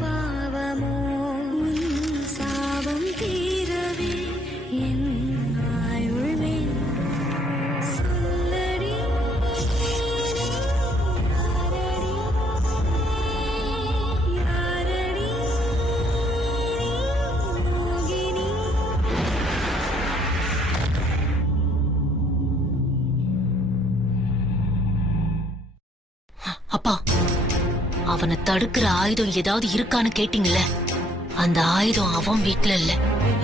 பாவமோ சாபம் தீரவே என் ஆயுள்மே சொல்லடி யாரடி மோகினி. அப்பா, அவனை தடுக்கிற ஆயுதம் ஏதாவது இருக்கான்னு கேட்டீங்கல்ல, அந்த ஆயுதம் அவன் வீட்டுல இல்ல,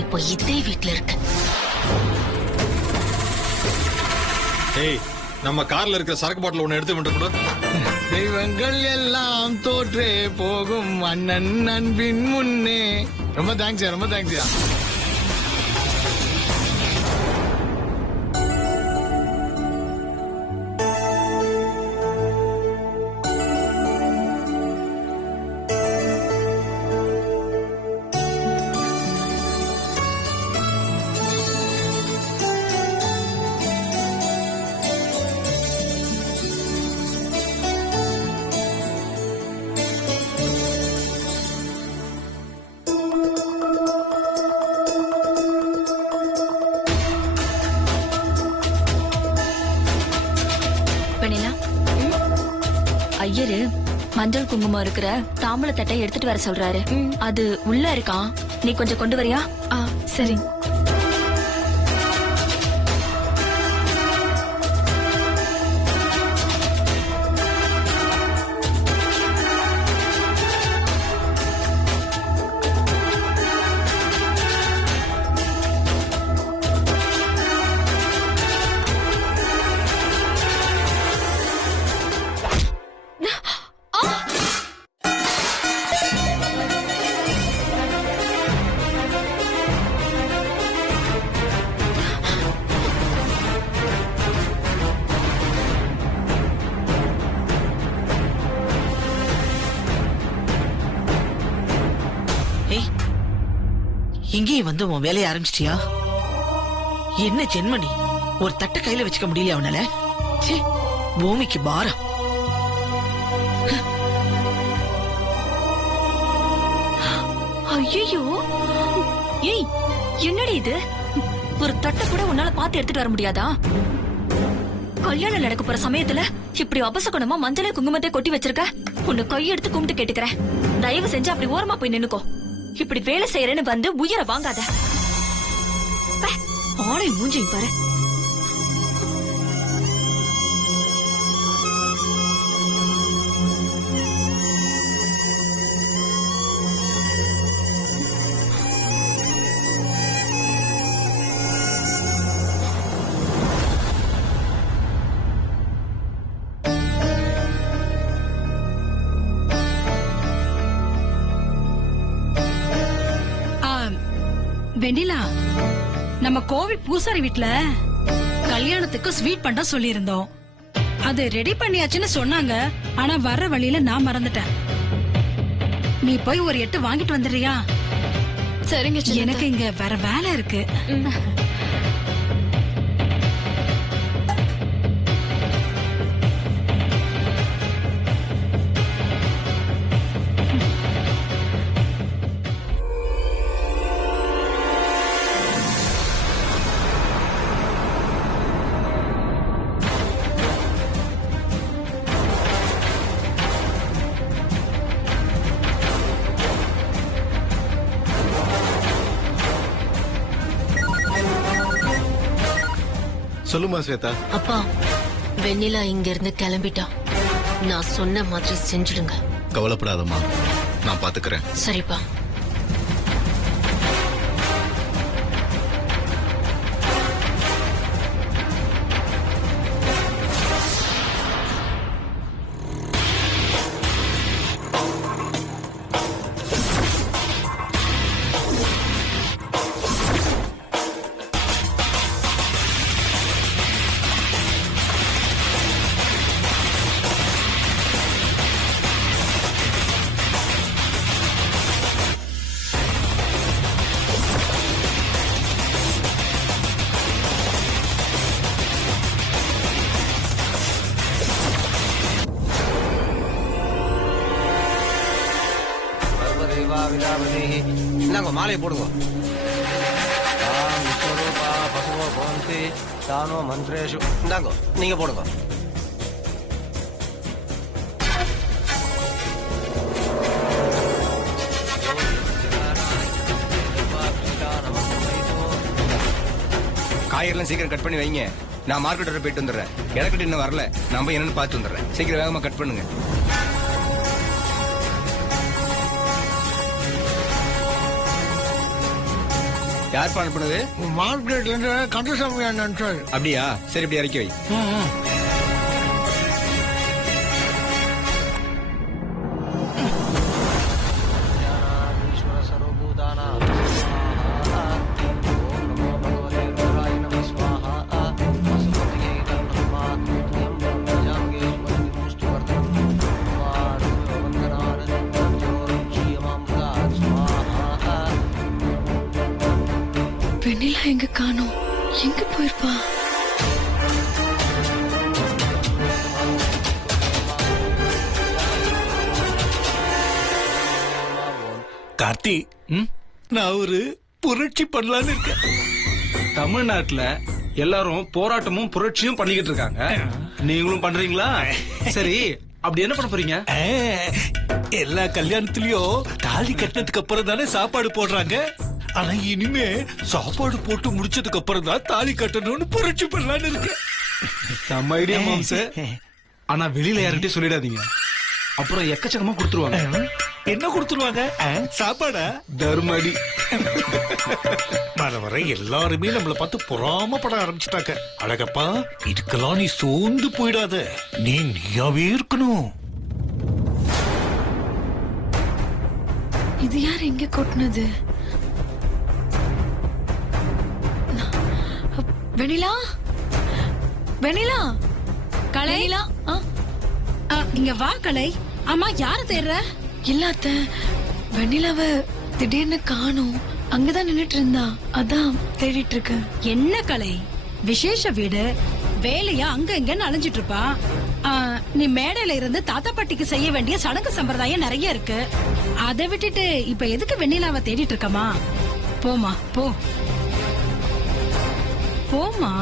இப்போ இதே வீட்டுல இருக்கு. ஏய், நம்ம கார்ல இருக்கிற சரக்கு பாட்டில் ஒண்ணு எடுத்து விட்டு கூட. தெய்வங்கள் எல்லாம் தோற்றே போகும் அண்ணன் அன்பின் முன்னே. ரொம்ப தேங்க்ஸ், ரொம்ப தேங்க்ஸ். ஐயரு மஞ்சள் குங்குமம் இருக்கிற தாம்பூல தட்டை எடுத்துட்டு வர சொல்றாரு. அது உள்ள இருக்கான், நீ கொஞ்சம் கொண்டு வரியா? சரி. இங்கேயும் வந்து உன் வேலையை ஆரம்பிச்சிட்டியா? என்ன ஜென்மணி, ஒரு தட்டை கையில வச்சுக்க முடியல அவனால. பூமிக்கு பாரம். ஐயோ, ஏய் என்னடி இது? ஒரு தட்டை கூட உன்னால பாத்து எடுத்துட்டு வர முடியாதா? கல்யாணம் நடக்க போற சமயத்துல இப்படி அபசகுணமா மஞ்சளை குங்குமத்தை கொட்டி வச்சிருக்க. உன்னை கையெடுத்து கும்பிட்டு கேட்டுக்கிறேன், தயவு செஞ்சு அப்படி ஓரமா போய் நின்னுக்கோ. இப்படி வேலை செய்யறேன்னு வந்து உயிரை வாங்காத. ஆளை மூஞ்சியும் பாரு. வெண்ணிலா, நம்ம கோவில் பூசாரி வீட்ல கல்யாணத்துக்கு ஸ்வீட் பண்ண சொல்லியிருந்தோம். அது ரெடி பண்ணியாச்சுன்னு சொன்னாங்க. ஆனா வர்ற வழியில நான் மறந்துட்டேன். நீ போய் ஒரு 8 வாங்கிட்டு வந்துடுறியா? சரிங்க. எனக்கு இங்க வேற வேலை இருக்கு. சொல்லுமா ஸ்வேதா. அப்பா, வெண்ணிலா இங்க இருந்து கிளம்பிட்டா. நான் சொன்ன மாதிரி செஞ்சிடுங்க. கவலைப்படாதம்மா, நான் பாத்துக்கிறேன். சரிப்பா. தேவா விதாபதேஹி. இந்தாங்க மாலையை போடுங்க. தாம் விஸ்வரூபா பசுவோ பவந்தி தானோ மந்திரேஷு. இந்தாங்க நீங்க போடுங்க. காய்கறிலாம் சீக்கிரம் கட் பண்ணி வைங்க. நான் மார்க்கெட் வரை போயிட்டு வந்துடுறேன். எனக்கு இன்னும் வரல. நான் போய் என்னன்னு பார்த்து வந்துடுறேன். சீக்கிரம் வேகமா கட் பண்ணுங்க. யார் அனுப்புனது? மார்க்கெட்ல இருந்து கந்தசாமி அண்ணன் சார். அப்படியா? சரி, இப்படி இறக்கி வை. வெண்ணிலா எங்க காணோம்? எங்க போயிருப்பா? கார்த்தி, நான் ஒரு புரட்சி பண்ணலான்னு இருக்கேன். தமிழ்நாட்டுல எல்லாரும் போராட்டமும் புரட்சியும் பண்ணிக்கிட்டு இருக்காங்க. நீங்களும் பண்றீங்களா? சரி, அப்படி என்ன பண்ண போறீங்க? எல்லா கல்யாணத்திலயும் தாலி கட்டினதுக்கு அப்புறம் தானே சாப்பாடு போடுறாங்க. ஆனா இனிமே சாப்பாடு போட்டு முடிச்சதுக்கு அப்புறம் தான் தாலி கட்டணும்னு புரட்சி பண்ணலான்னு இருக்கேன். செம்ம ஐடியா மாம்ச. ஆனா வெளியில யார்கிட்டயும் சொல்லிடாதீங்க. அப்புறம் எக்கச்சக்கமா கொடுத்துருவாங்க. என்ன கொடுத்துருவாங்க? சாப்பாடா? தர்மடி. வர வர எல்லாருமே நம்மள பார்த்து பொறாமப்பட ஆரம்பிச்சுட்டாங்க. அழகப்பா, இதுக்கெல்லாம் நீ சோர்ந்து போயிடாத. நீ நீயாவே இருக்கணும். இது யார் எங்க கொட்டினது? வெண்ணிலா, வெண்ணிலா, கலை, வெண்ணிலா. இங்க வா கலை. ஆமா, யார தேடுற? இல்லாத வெண்ணிலாவ திடீர்னு காணோம். அங்கதான் நின்னுட்டு இருந்தா, அதான் தேடிட்டு இருக்கேன். என்ன கலை, விசேஷ வீடு வேலையா அங்க இங்கன்னு அலைஞ்சிட்டு இருப்பா. நீ மேடையில இருந்து தாத்தா பாட்டிக்கு செய்ய வேண்டிய சடங்கு சம்பிரதாயம் நிறைய இருக்கு. அதை விட்டுட்டு இப்ப எதுக்கு வெண்ணிலாவை தேடிட்டு இருக்கமா? போமா, போ போமா.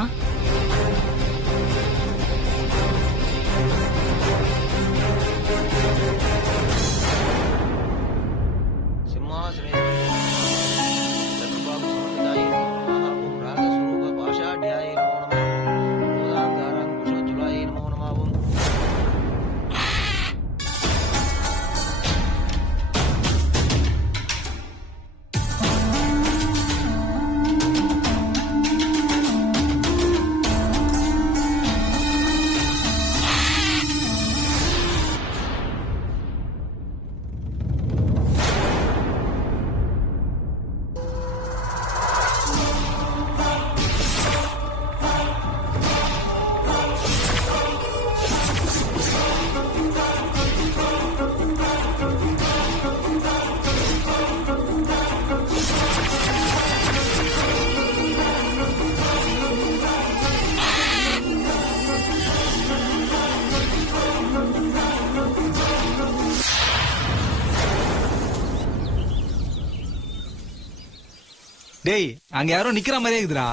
டேய், அங்க யாரோ நிக்கிற மாதிரியே இருக்குதுடா.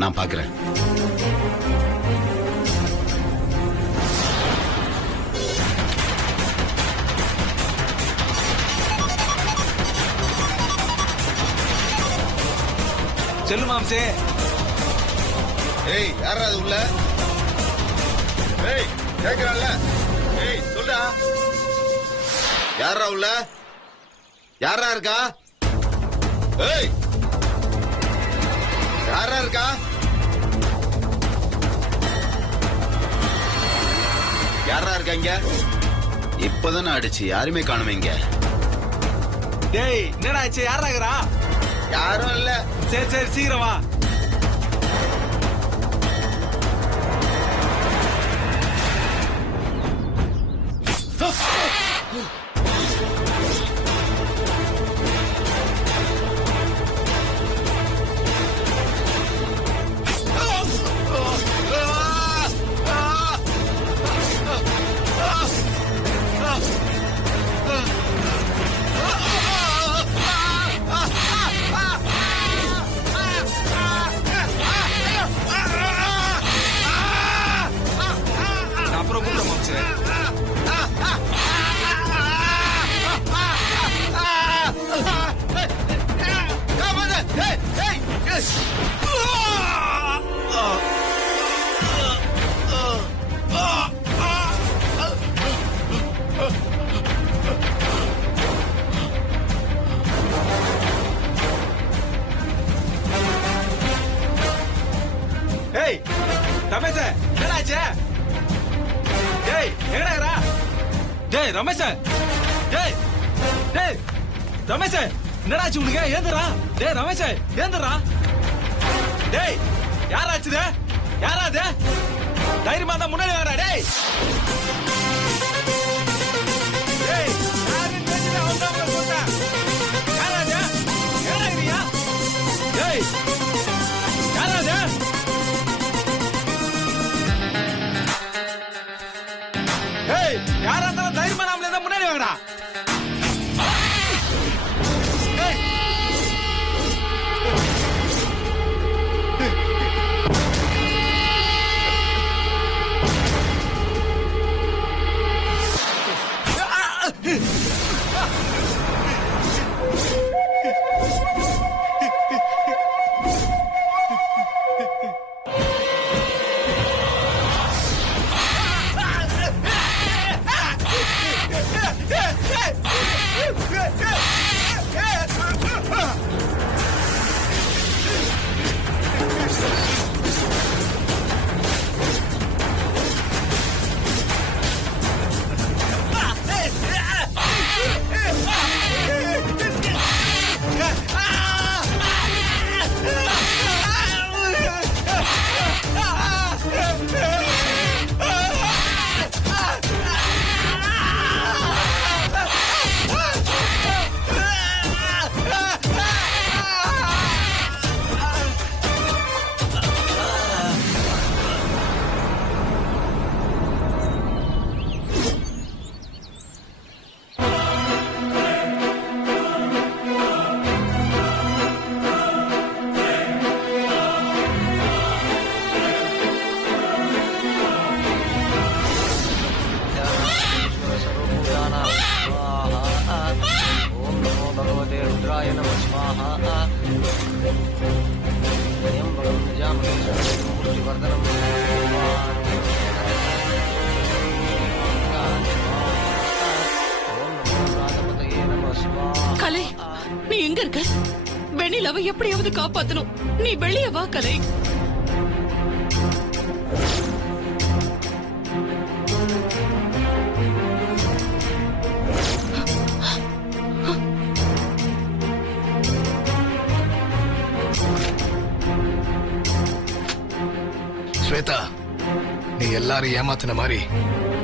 நான் பாக்குறேன். செல்லு மாம்சே. ஏய், யாரா அது உள்ள? ஏய், கேக்குறான்ல? ஏய், சொல்டா. யாரா உள்ள? யாரா இருக்கா? ஏய், யாரா இருக்கா? யாரா இருக்காங்க? இப்பதானே அடிச்சு யாருமே காணுமேங்க. டேய், என்னடா ஆச்சு? யாரா இருக்கறா? யாரும் இல்ல. சரி சரி, சீக்கிரம் வா. டேய் ரமேஷ், டேய் டேய் ரமேஷ், என்னடாச்சு உனக்கு? ஏந்துடா. டேய் ரமேஷ், ஏந்துடா. டேய் யாராச்சு இது? யாராது? தைரியமா தான் முன்னாடி வாடா. டேய் டேய் யாரு தெரிஞ்சா வந்தவங்க சொல்றா. யாராது? யாராகிறியா? டேய் யாராது? டேய் யாரா இருந்தாலும் தைரியமா நாமளே தான் முன்னாடி வாங்கடா. டேய் கலை, நீ எங்க இருக்க? வெண்ணிலாவை எப்படியாவது காப்பாத்தணும். நீ வெளியே வா கலை. ஸ்வேதா, நீ எல்லாரும் ஏமாத்தின மாதிரி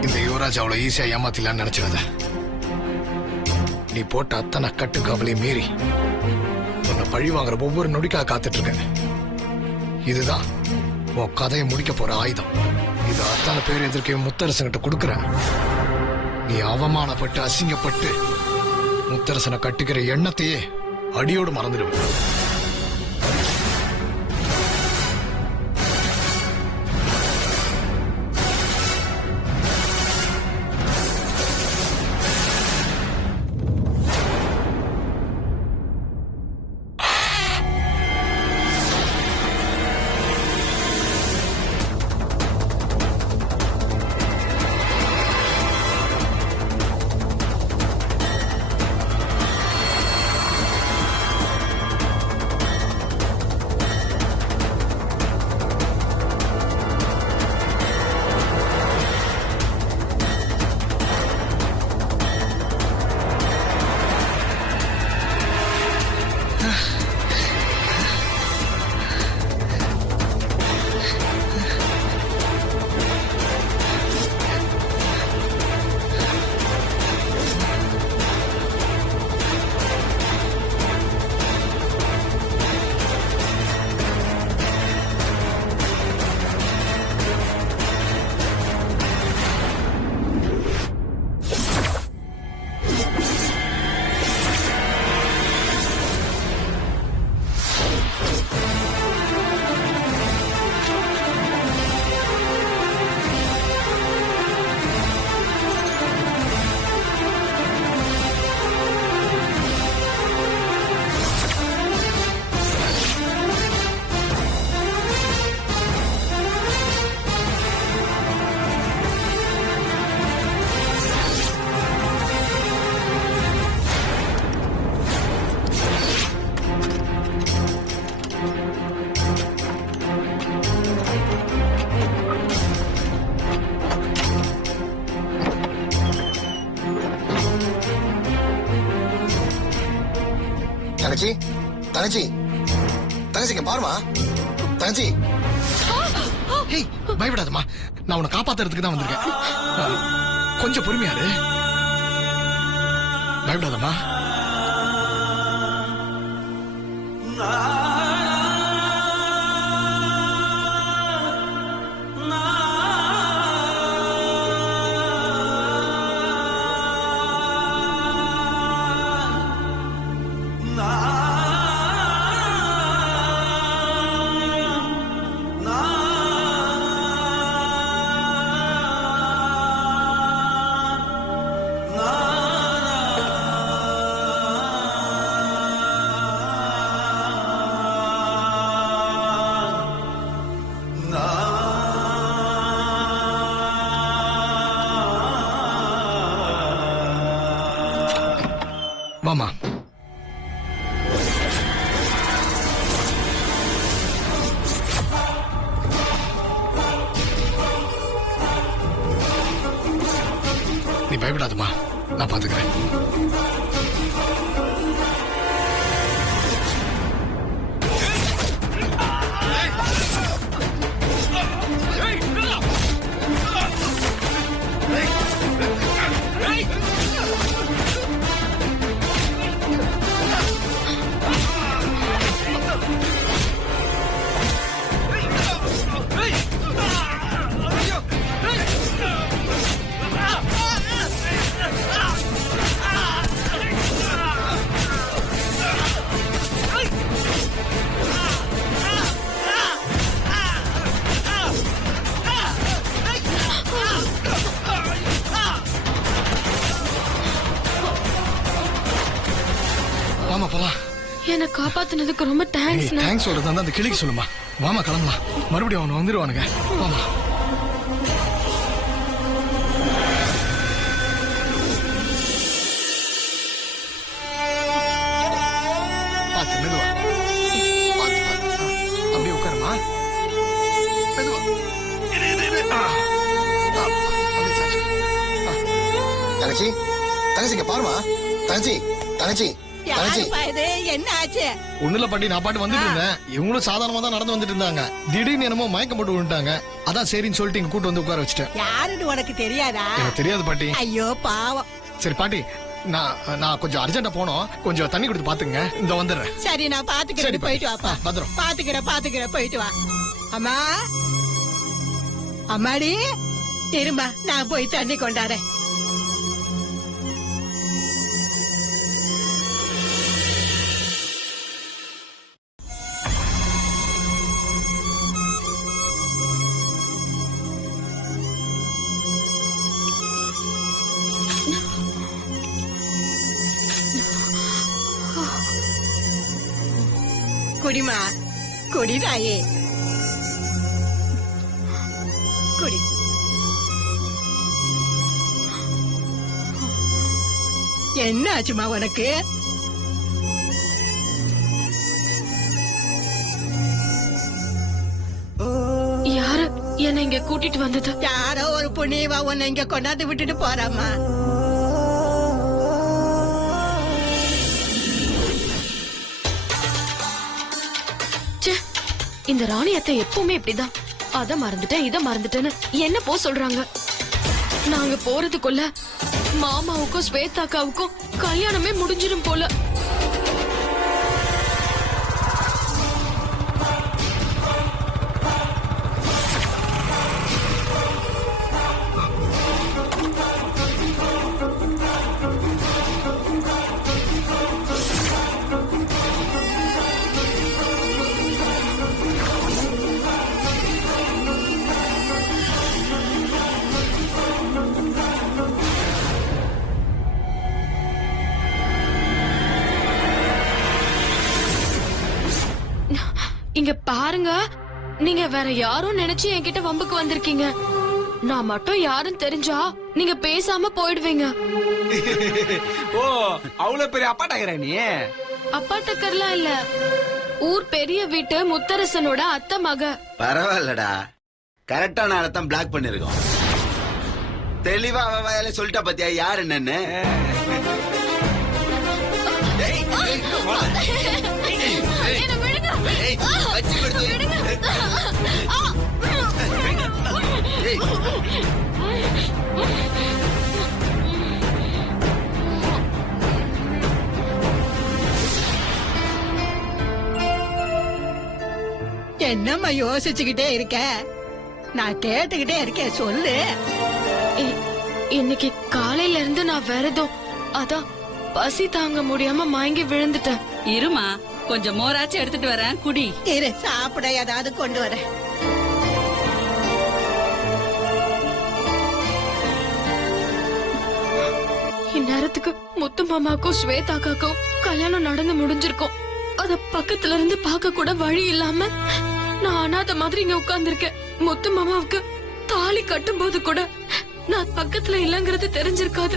இந்த யுவராஜ் அவ்வளவு ஈஸியா ஏமாத்திலான்னு நினைச்சிருந்த. நீ போட்ட அத்தனை கட்டுக்காவலையும் மீறி உன்னை பழி வாங்குற ஒவ்வொரு நொடிக்காக காத்துட்டு இருக்கேன். இதுதான் உன் கதையை முடிக்க போற ஆயுதம். இது அத்தனை பேர் எதிர்க்க முத்தரசன்கிட்ட கொடுக்குறேன். நீ அவமானப்பட்டு அசிங்கப்பட்டு முத்தரசனை கட்டுக்கிற எண்ணத்தையே அடியோடு மறந்துடுவேன். தங்கச்சி தங்கச்சி தங்கச்சிங்க பாருமா தங்கச்சி. ஏய் பயப்படாதம்மா, நான் உன்னை காப்பாத்துறதுக்கு தான் வந்திருக்கேன். கொஞ்சம் பொறுமையாரு, பயப்படாதம்மா. வாமா. நீ பயப்படாதம்மா, நான் பாத்துக்கிறேன். வாமா போலாம். என்ன காப்பாத்துனதுக்கு ரொம்ப தேங்க்ஸ். தேங்க்ஸ் சொல்றது அந்த கிளிக்கு சொல்லுமா. வாமா கிளம்பலாம், மறுபடியும் அவனு வந்துருவானுங்க. வாமா. பாத்து மெதுவா, பாத்து பாத்து அப்படியே உட்காருமா. மெதுவா தங்கச்சி தங்கச்சிங்க பாருமா. தங்கச்சி தங்கச்சி என்ன ஆச்சு? ஒண்ணுல பாட்டி, நான் பாட்டு வந்துட்டு இருந்தேன். இவங்களும் சாதாரணமா தான் நடந்து வந்துட்டு இருந்தாங்க. திடீர்னு என்னமோ மயக்கம் போட்டு விட்டாங்க. அதான் சரின்னு சொல்லிட்டு இங்க கூட்டு வந்து உட்கார வச்சுட்டேன். யாருன்னு உனக்கு தெரியாதா? எனக்கு தெரியாது பாட்டி. ஐயோ பாவம். சரி பாட்டி, நான் கொஞ்சம் அர்ஜென்ட்டா போனோம். கொஞ்சம் தண்ணி கொடுத்து பாத்துங்க, இந்த வந்துடுறேன். சரி நான் பாத்துக்கிறேன், போயிட்டு வாப்பா. பத்திரம். பாத்துக்கிறேன் போயிட்டு வா. அம்மா அம்மாடி திரும்ப நான் போய் தண்ணி கொண்டாறேன். குடிமா, குடி தாயே, குடி. என்ன ஆச்சுமா உனக்கு? யாரு என்ன இங்க கூட்டிட்டு வந்தது? யாரோ ஒரு புண்ணியவா உன்னை இங்க கொண்டாந்து விட்டுட்டு போறாமா. இந்த ராணி அத்தை எப்பவுமே இப்படிதான். அத மறந்துட்டேன் இத மறந்துட்டேன்னு என்ன போ சொல்றாங்க. நாங்க போறதுக்குள்ள மாமாவுக்கும் ஸ்வேதாக்காவுக்கும் கல்யாணமே முடிஞ்சிடும் போல. இங்க பாருங்க, நீங்க வேற யாரும் நினைச்சு என்கிட்ட வம்புக்கு வந்திருக்கீங்க. நான் மட்டும் யாரும் தெரிஞ்சா நீங்க பேசாம போயிடுவீங்க. ஓ அவ்வளவு பெரிய அப்பாட்டக்கிற நீ? அப்பாட்டக்கர்லாம் இல்ல, ஊர் பெரிய வீட்டு முத்தரசனோட அத்தை மக. பரவாயில்லடா, கரெக்டான அர்த்தம் பிளாக் பண்ணிருக்கோம். தெளிவா அவ வாயால சொல்லிட்டா பாத்தியா யார் என்னன்னு. என்ன விடுங்க. விடுங்க. என்னம்மா யோசிச்சுக்கிட்டே இருக்க? நான் கேட்டுக்கிட்டே இருக்கேன், சொல்லு. இன்னைக்கு காலையில இருந்து நான் விரதம். அதான் பசி தாங்க முடியாம மயங்கி விழுந்துட்டேன். இருமா, கொஞ்சம் மோராச்சும் எடுத்துட்டு வரேன், குடி. இரு, சாப்பிட ஏதாவது கொண்டு வரேன். இந்நேரத்துக்கு முத்து மாமாக்கும் ஸ்வேதாக்காக்கும் கல்யாணம் நடந்து முடிஞ்சிருக்கும். அத பக்கத்துல இருந்து பார்க்க கூட வழி இல்லாம நான் அனாதை மாதிரி இங்க உட்கார்ந்திருக்கேன். முத்து மாமாவுக்கு தாலி கட்டும் போது கூட நான் பக்கத்துல இல்லங்கிறது தெரிஞ்சிருக்காது.